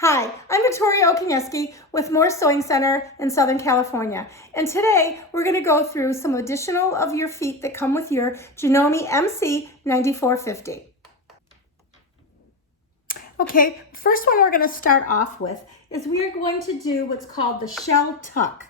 Hi, I'm Victoria Okuniewski with Moore Sewing Center in Southern California. And today we're going to go through some additional of your feet that come with your Janome MC9450. Okay, first one we're going to start off with is we are going to do what's called the shell tuck.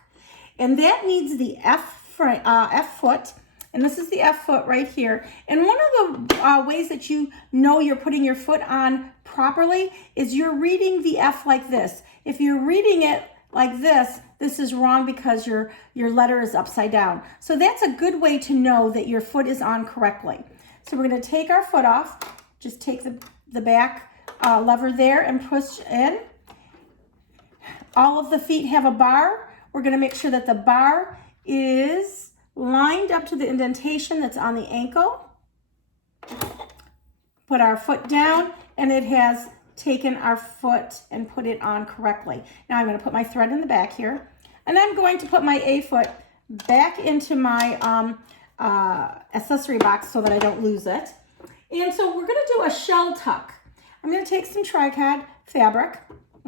And that needs the F foot. And this is the F foot right here. And one of the ways that you know you're putting your foot on properly is you're reading the F like this. If you're reading it like this is wrong because your letter is upside down. So that's a good way to know that your foot is on correctly. So we're going to take our foot off. Just take the back lever there and push in. All of the feet have a bar. We're going to make sure that the bar is lined up to the indentation that's on the ankle. Put our foot down, and it has taken our foot and put it on correctly. Now I'm going to put my thread in the back here, and I'm going to put my A foot back into my accessory box so that I don't lose it. And so we're going to do a shell tuck. I'm going to take some tricot fabric,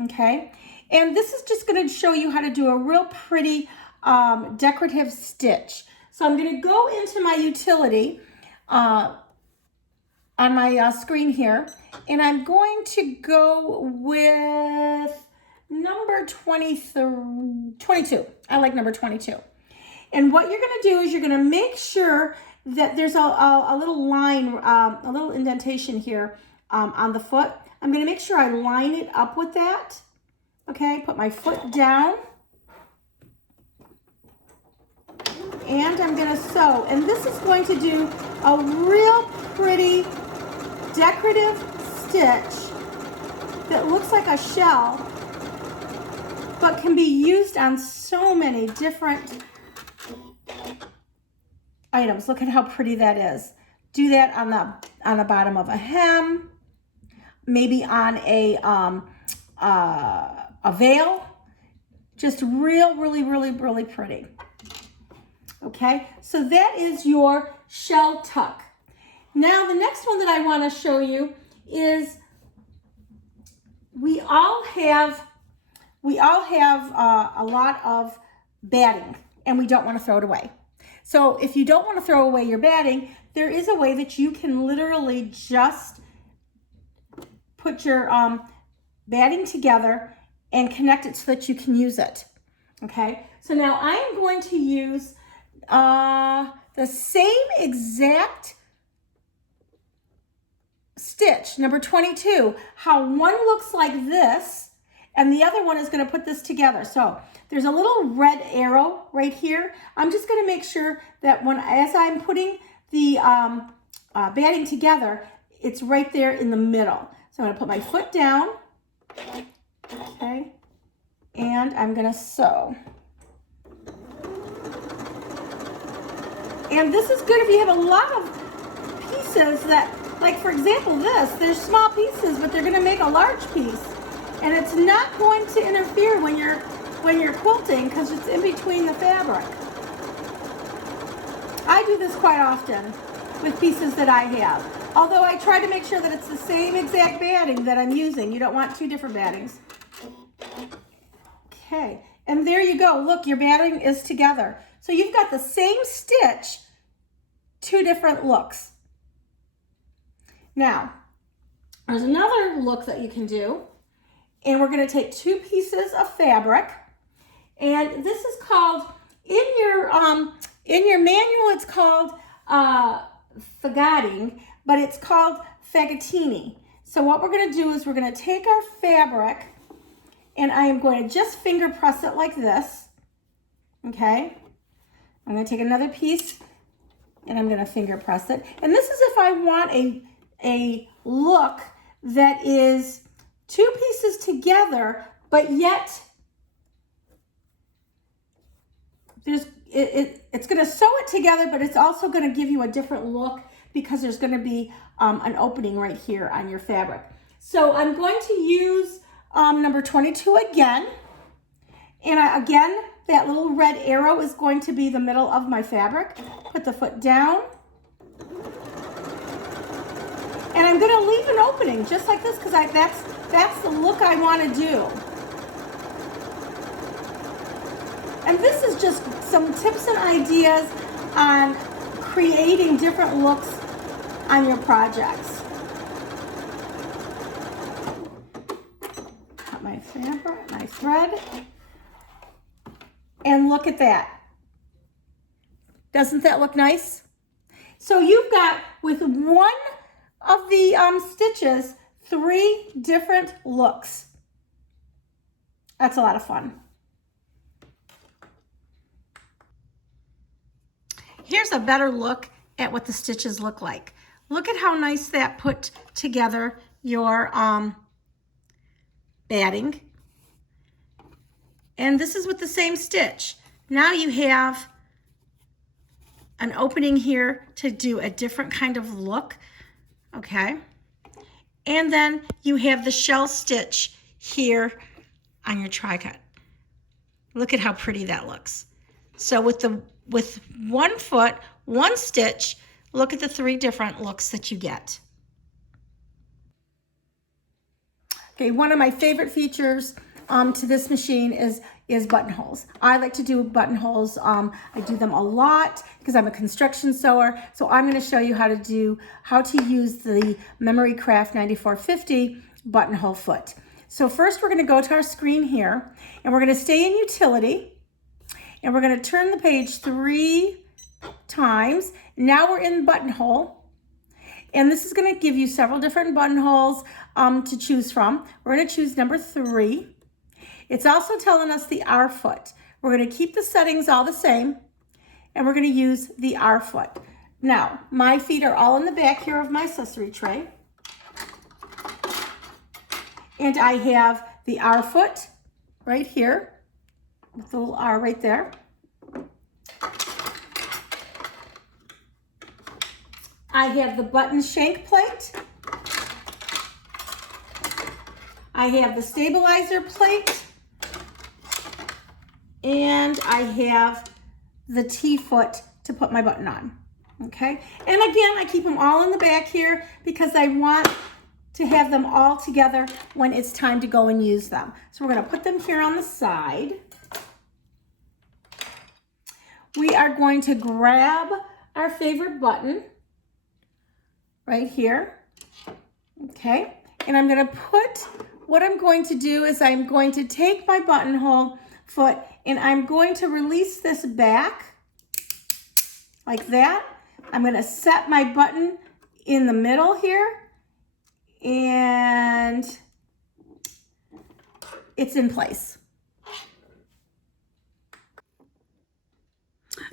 okay? And this is just going to show you how to do a real pretty decorative stitch. So I'm going to go into my utility on my screen here, and I'm going to go with number 22. I like number 22. And what you're going to do is you're going to make sure that there's a little line, a little indentation here on the foot. I'm going to make sure I line it up with that. Okay, put my foot down. And I'm going to sew, and this is going to do a real pretty decorative stitch that looks like a shell but can be used on so many different items. Look at how pretty that is. Do that on the bottom of a hem, maybe on a veil. Just really pretty. Okay, so that is your shell tuck. Now the next one that I want to show you is we all have a lot of batting, and we don't want to throw it away. So if you don't want to throw away your batting, there is a way that you can literally just put your batting together and connect it so that you can use it. Okay, so now I am going to use the same exact stitch, number 22, how one looks like this and the other one is going to put this together. So there's a little red arrow right here. I'm just going to make sure that as I'm putting the batting together, it's right there in the middle. So I'm going to put my foot down, okay, and I'm going to sew. And this is good if you have a lot of pieces that, like for example there's small pieces, but they're going to make a large piece. And it's not going to interfere when you're quilting because it's in between the fabric. I do this quite often with pieces that I have. Although I try to make sure that it's the same exact batting that I'm using. You don't want two different battings. Okay, and there you go. Look, your batting is together. So you've got the same stitch, two different looks. Now, there's another look that you can do, and we're going to take two pieces of fabric, and this is called, in your manual, it's called fagotting, but it's called fagottini. So what we're going to do is we're going to take our fabric, and I am going to just finger press it like this, okay? I'm going to take another piece and I'm going to finger press it. And this is if I want a look that is two pieces together, but yet it's going to sew it together, but it's also going to give you a different look because there's going to be an opening right here on your fabric. So I'm going to use number 22 again. And again, that little red arrow is going to be the middle of my fabric. Put the foot down. And I'm going to leave an opening just like this because that's That's the look I want to do. And this is just some tips and ideas on creating different looks on your projects. Got my fabric, my thread, and look at that. Doesn't that look nice? So you've got, with one of the stitches, 3 different looks. That's a lot of fun. Here's a better look at what the stitches look like. Look at how nice that put together your batting. And this is with the same stitch. Now you have an opening here to do a different kind of look, okay? And then you have the shell stitch here on your tri-cut. Look at how pretty that looks. So with 1 foot, 1 stitch, look at the 3 different looks that you get. Okay, one of my favorite features to this machine is buttonholes. I like to do buttonholes. I do them a lot because I'm a construction sewer. So I'm going to show you how to use the Memory Craft 9450 buttonhole foot. So first we're going to go to our screen here, and we're going to stay in utility, and we're going to turn the page 3 times. Now we're in buttonhole, and this is going to give you several different buttonholes to choose from. We're going to choose number 3. It's also telling us the R foot. We're going to keep the settings all the same, and we're going to use the R foot. Now, my feet are all in the back here of my accessory tray, and I have the R foot right here, with the little R right there. I have the button shank plate. I have the stabilizer plate. And I have the T-foot to put my button on, okay? And again, I keep them all in the back here because I want to have them all together when it's time to go and use them. So we're gonna put them here on the side. We are going to grab our favorite button right here, okay? And I'm gonna what I'm going to do is I'm going to take my buttonhole foot and I'm going to release this back like that. I'm going to set my button in the middle here, and it's in place.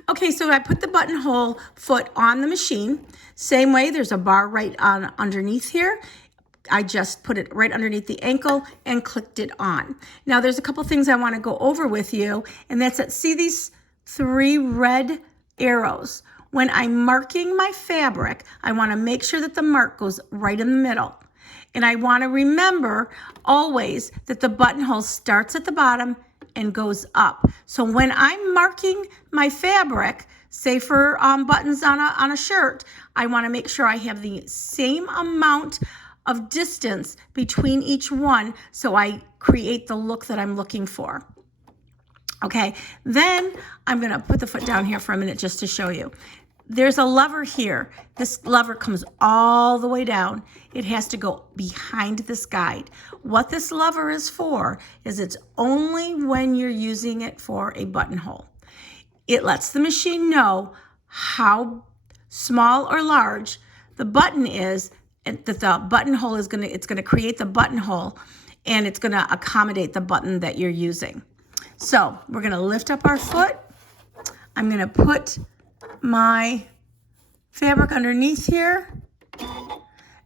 Okay, so I put the buttonhole foot on the machine. Same way, there's a bar right on underneath here. I just put it right underneath the ankle and clicked it on. Now there's a couple things I want to go over with you, and that's that, see these 3 red arrows? When I'm marking my fabric, I want to make sure that the mark goes right in the middle. And I want to remember always that the buttonhole starts at the bottom and goes up. So when I'm marking my fabric, say for buttons on a shirt, I want to make sure I have the same amount of distance between each one so I create the look that I'm looking for. Okay, then I'm gonna put the foot down here for a minute just to show you. There's a lever here. This lever comes all the way down. It has to go behind this guide. What this lever is for is it's only when you're using it for a buttonhole. It lets the machine know how small or large the button is, that the buttonhole is it's gonna create the buttonhole, and it's gonna accommodate the button that you're using. So we're gonna lift up our foot. I'm gonna put my fabric underneath here,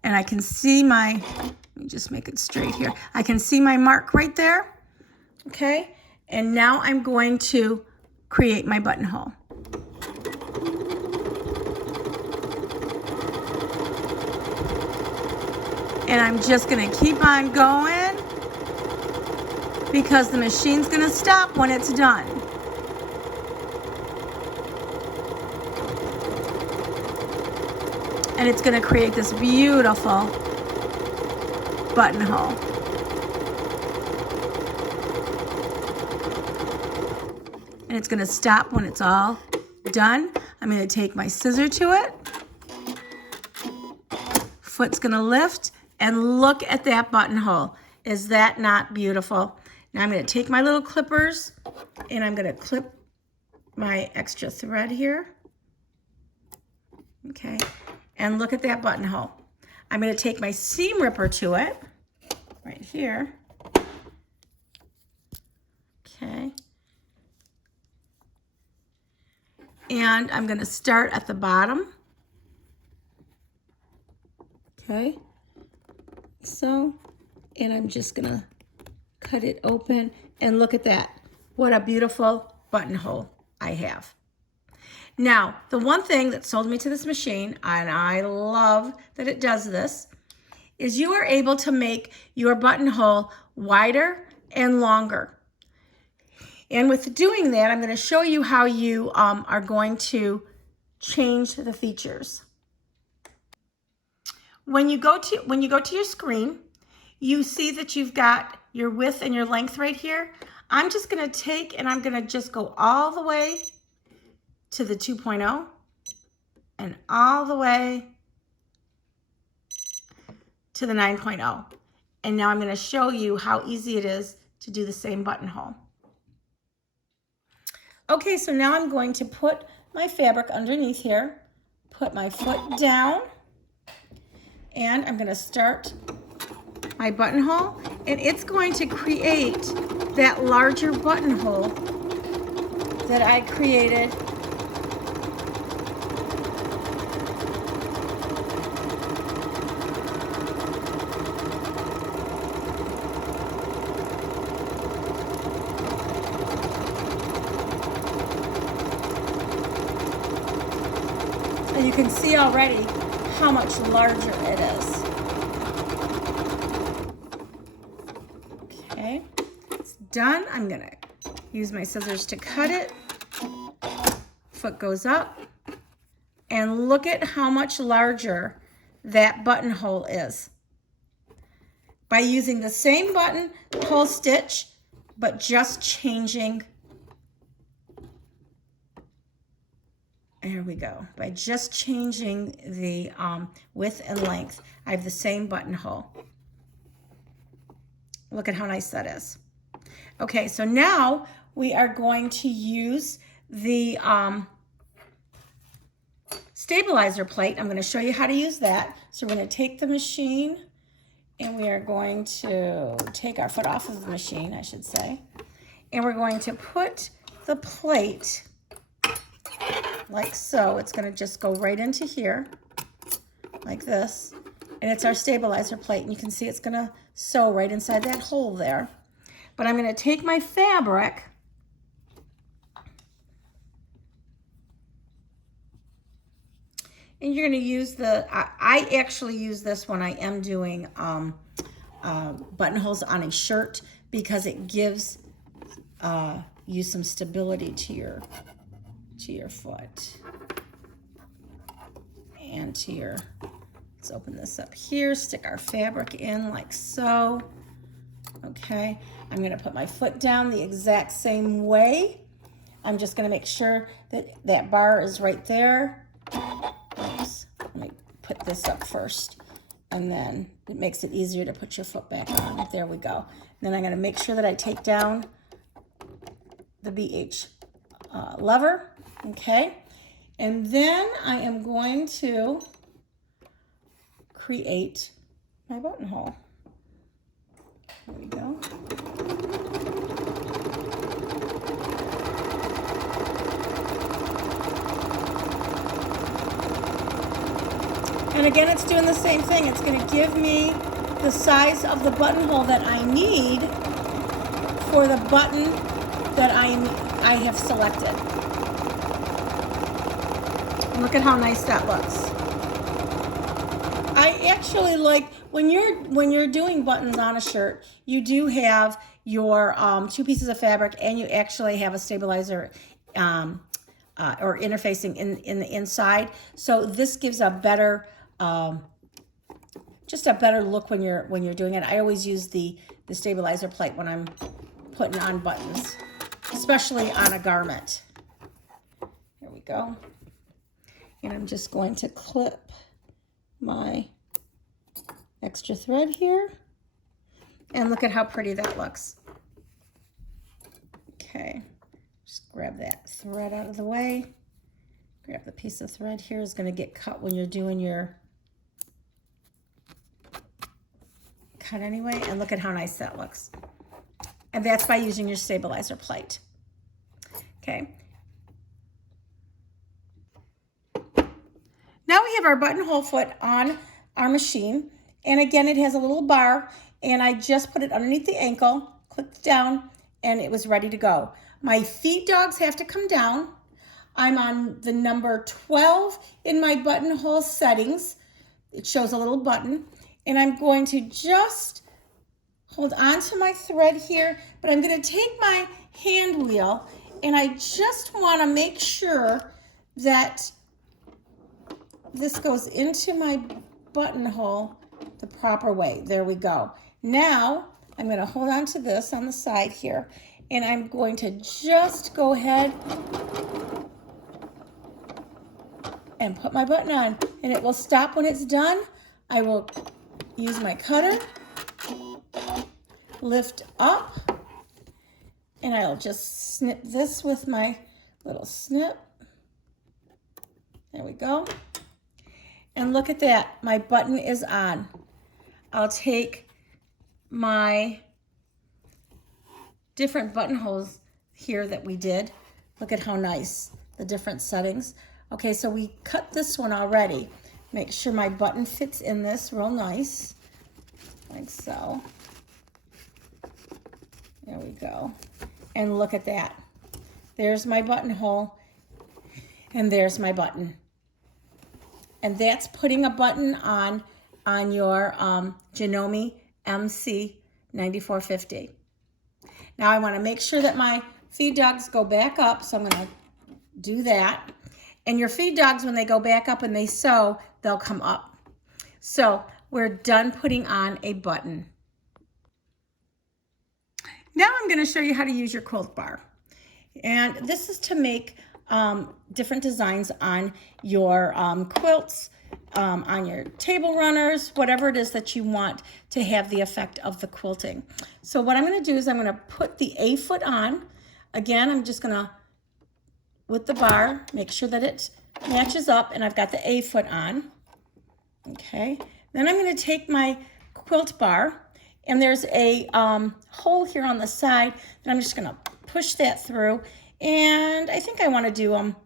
and I can see let me just make it straight here. I can see my mark right there, okay? And now I'm going to create my buttonhole. And I'm just gonna keep on going because the machine's gonna stop when it's done. And it's gonna create this beautiful buttonhole. and it's gonna stop when it's all done. I'm gonna take my scissor to it. Foot's gonna lift, and look at that buttonhole. Is that not beautiful? Now I'm gonna take my little clippers and I'm gonna clip my extra thread here. Okay, and look at that buttonhole. I'm gonna take my seam ripper to it, right here. Okay. And I'm gonna start at the bottom. Okay, so, and I'm just gonna cut it open, and look at that. What a beautiful buttonhole I have. Now, the one thing that sold me to this machine, and I love that it does this, is you are able to make your buttonhole wider and longer. And with doing that, I'm going to show you how you are going to change the features. When you go to your screen, you see that you've got your width and your length right here. I'm just going to take and I'm going to just go all the way to the 2.0 and all the way to the 9.0. And now I'm going to show you how easy it is to do the same buttonhole. Okay, so now I'm going to put my fabric underneath here, put my foot down, and I'm going to start my buttonhole, and it's going to create that larger buttonhole that I created and you can see already how much larger it is. Okay, it's done. I'm gonna use my scissors to cut it. Foot goes up, and look at how much larger that buttonhole is. By using the same buttonhole stitch, but just changing, there we go. By just changing the width and length, I have the same buttonhole. Look at how nice that is. Okay, so now we are going to use the stabilizer plate. I'm going to show you how to use that. So we're going to take the machine, and we are going to take our foot off of the machine, I should say. And we're going to put the plate like so. It's going to just go right into here, like this. And it's our stabilizer plate. And you can see it's going to sew right inside that hole there. But I'm going to take my fabric, and you're going to use the, I actually use this when I am doing buttonholes on a shirt, because it gives you some stability to your foot and to your, let's open this up here, stick our fabric in like so. Okay, I'm going to put my foot down the exact same way. I'm just going to make sure that that bar is right there. Oops. Let me put this up first, and then it makes it easier to put your foot back on. There we go. Then I'm going to make sure that I take down the BH lever. Okay, and then I am going to create my buttonhole. There we go. And again, it's doing the same thing. It's going to give me the size of the buttonhole that I need for the button that I have selected. Look at how nice that looks. I actually like, when you're doing buttons on a shirt, you do have your 2 pieces of fabric, and you actually have a stabilizer or interfacing in the inside. So this gives a better, just a better look when you're doing it. I always use the stabilizer plate when I'm putting on buttons. especially on a garment. Here we go. And I'm just going to clip my extra thread here. And look at how pretty that looks. Okay, just grab that thread out of the way. Grab the piece of thread here. It's going to get cut when you're doing your cut anyway. And look at how nice that looks. And that's by using your stabilizer plate. Okay. Now we have our buttonhole foot on our machine. And again, it has a little bar. And I just put it underneath the ankle, clicked down, and it was ready to go. My feed dogs have to come down. I'm on the number 12 in my buttonhole settings. It shows a little button. And I'm going to just hold on to my thread here, but I'm going to take my hand wheel and I just want to make sure that this goes into my buttonhole the proper way. There we go. Now I'm going to hold on to this on the side here, and I'm going to just go ahead and put my button on, and it will stop when it's done. I will use my cutter, lift up, and I'll just snip this with my little snip. There we go. And look at that, my button is on. I'll take my different buttonholes here that we did. Look at how nice, the different settings. Okay, so we cut this one already. Make sure my button fits in this real nice, like so. There we go. And look at that. There's my buttonhole, and there's my button. And that's putting a button on your Janome MC9450. Now I want to make sure that my feed dogs go back up, so I'm going to do that. And your feed dogs, when they go back up and they sew, they'll come up. So we're done putting on a button. Now I'm going to show you how to use your quilt bar. And this is to make different designs on your quilts, on your table runners, whatever it is that you want to have the effect of the quilting. So what I'm going to do is I'm going to put the A foot on. Again, I'm just going to, with the bar, make sure that it matches up, and I've got the A foot on. Okay, then I'm going to take my quilt bar, and there's a hole here on the side, and I'm just going to push that through, and I think I want to do them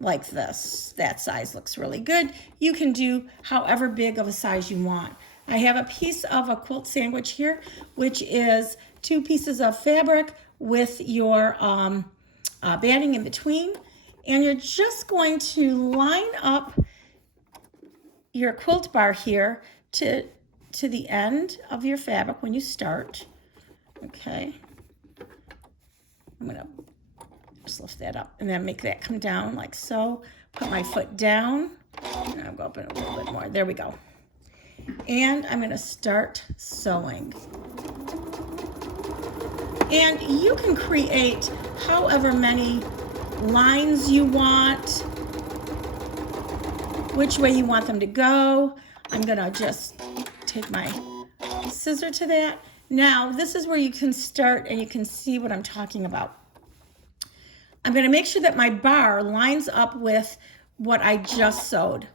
like this. That size looks really good. You can do however big of a size you want. I have a piece of a quilt sandwich here, which is 2 pieces of fabric with your batting in between, and you're just going to line up your quilt bar here to the end of your fabric when you start. Okay, I'm gonna just lift that up and then make that come down like so. Put my foot down, and I'll go up a little bit more. There we go. And I'm gonna start sewing. And you can create however many lines you want, which way you want them to go. I'm gonna just take my scissor to that. Now, this is where you can start and you can see what I'm talking about. I'm gonna make sure that my bar lines up with what I just sewed.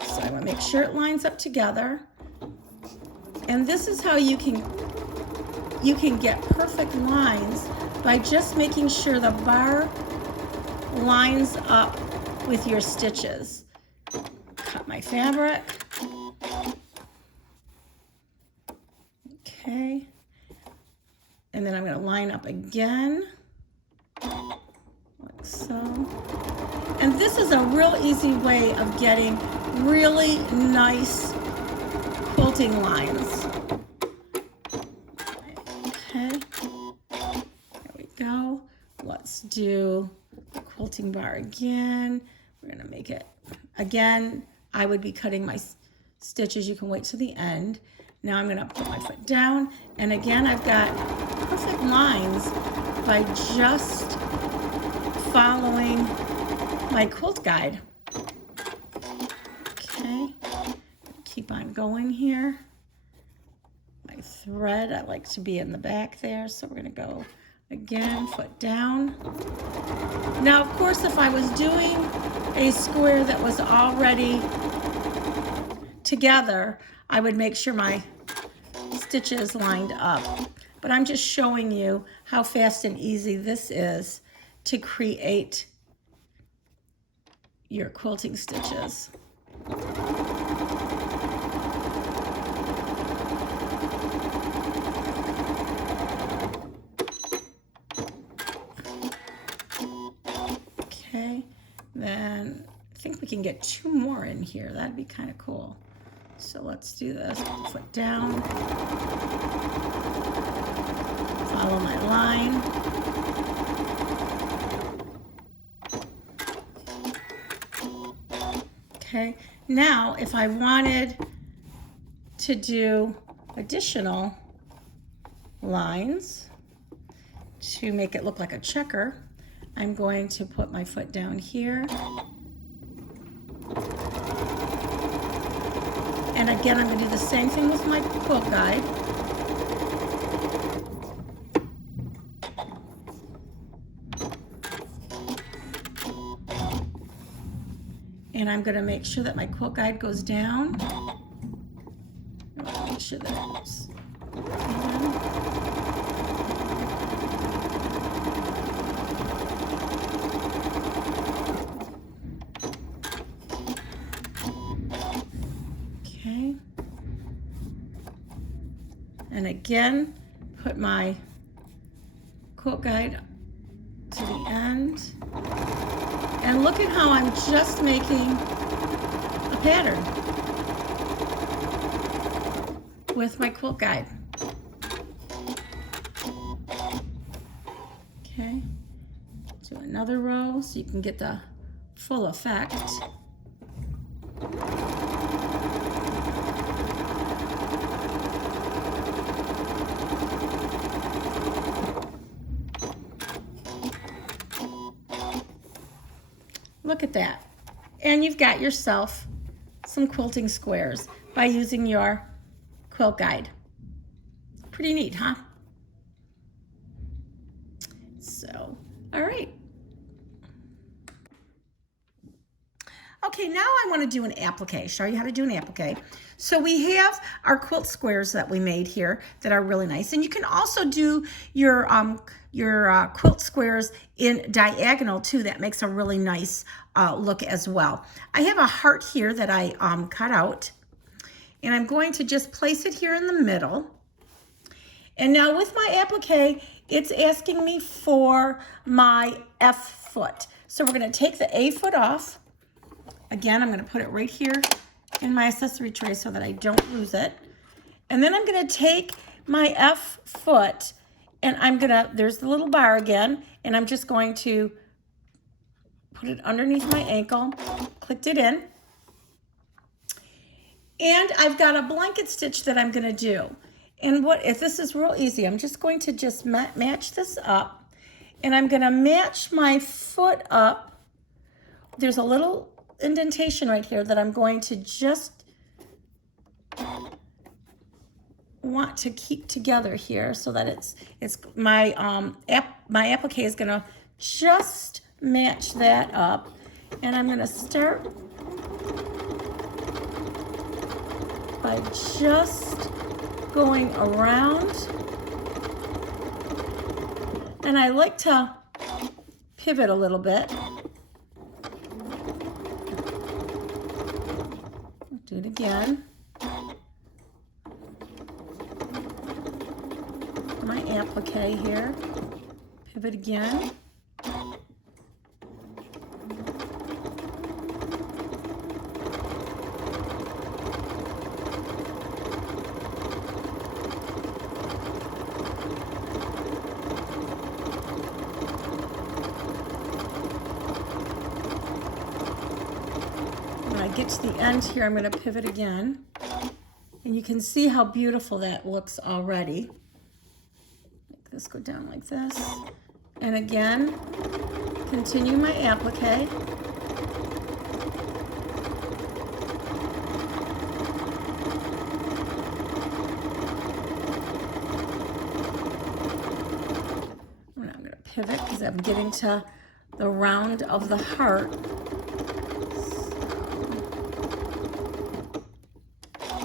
So I wanna make sure it lines up together. And this is how you can get perfect lines by just making sure the bar lines up with your stitches. Cut my fabric. Okay. And then I'm going to line up again, like so. And this is a real easy way of getting really nice quilting lines. Okay. There we go. Let's do the quilting bar again. We're going to make it, again, I would be cutting my stitches. You can wait to the end. Now I'm going to put my foot down, and again, I've got perfect lines by just following my quilt guide. Okay, keep on going here. My thread, I like to be in the back there, so we're gonna go again, foot down. Now, of course, if I was doing a square that was already together, I would make sure my stitches lined up. But I'm just showing you how fast and easy this is to create your quilting stitches. Okay, then I think we can get 2 more in here. That'd be kind of cool. So let's do this. Foot down. Follow my line. Okay, now if I wanted to do additional lines to make it look like a checker, I'm going to put my foot down here. And again, I'm going to do the same thing with my quilt guide. And I'm going to make sure that my quilt guide goes down. Make sure that it's okay. And again, put my quilt guide to the end. And look at how I'm just making a pattern with my quilt guide. Okay, do another row so you can get the full effect. Look at that. And you've got yourself some quilting squares by using your quilt guide. Pretty neat, huh? So, all right. Okay, now I want to do an applique, show you how to do an applique. So we have our quilt squares that we made here that are really nice. And you can also do your quilt squares in diagonal too. That makes a really nice look as well. I have a heart here that I cut out. And I'm going to just place it here in the middle. And now with my applique, it's asking me for my F foot. So we're going to take the A foot off. Again, I'm going to put it right here in my accessory tray so that I don't lose it. And then I'm going to take my F foot and I'm going to, there's the little bar again, and I'm just going to put it underneath my ankle, clicked it in. And I've got a blanket stitch that I'm going to do. And if this is real easy, I'm just going to just match this up. And I'm going to match my foot up. There's a little indentation right here that I'm going to just want to keep together here so that it's my my applique is going to just match that up. And I'm going to start by just going around, and I like to pivot a little bit. Do it again. My applique here, pivot again. Get to the end here, I'm going to pivot again, and you can see how beautiful that looks already. Make this go down like this, And again, continue my applique. And I'm going to pivot because I'm getting to the round of the heart. So,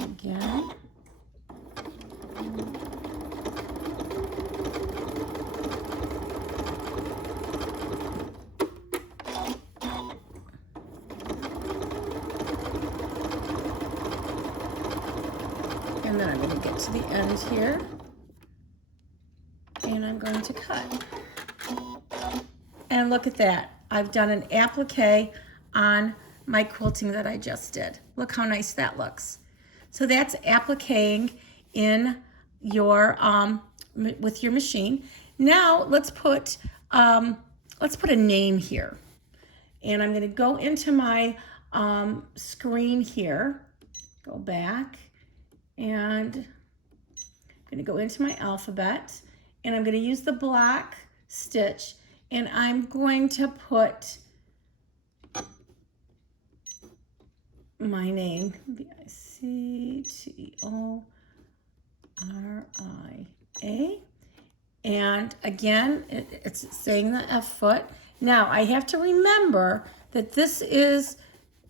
again. And then I'm going to get to the end here, and I'm going to cut. And look at that. I've done an applique on my quilting that I just did. Look how nice that looks. So that's appliquing in your with your machine. Now let's put a name here. And I'm going to go into my screen here. Go back. And I'm going to go into my alphabet, and I'm going to use the block stitch, and I'm going to put my name, B-I-C-T-O-R-I-A, and again, it's saying the F foot. Now, I have to remember that this is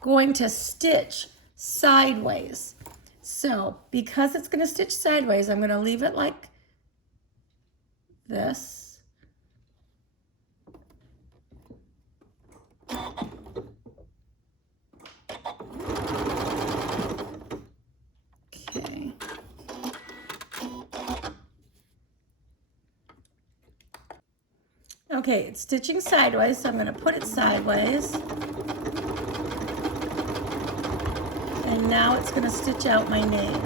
going to stitch sideways. So, because it's going to stitch sideways, I'm going to leave it like this. Okay. Okay, it's stitching sideways, so I'm going to put it sideways. And now it's going to stitch out my name.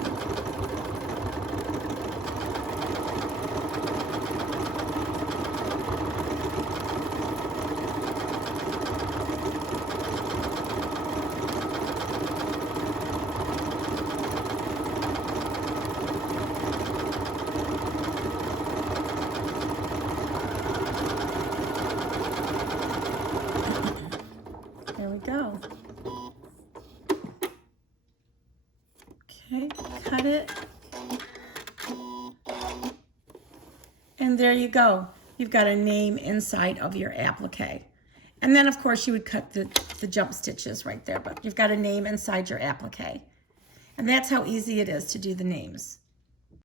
There we go. Okay, cut it. And there you go. You've got a name inside of your applique. And then, of course, you would cut the jump stitches right there, but you've got a name inside your applique. And that's how easy it is to do the names.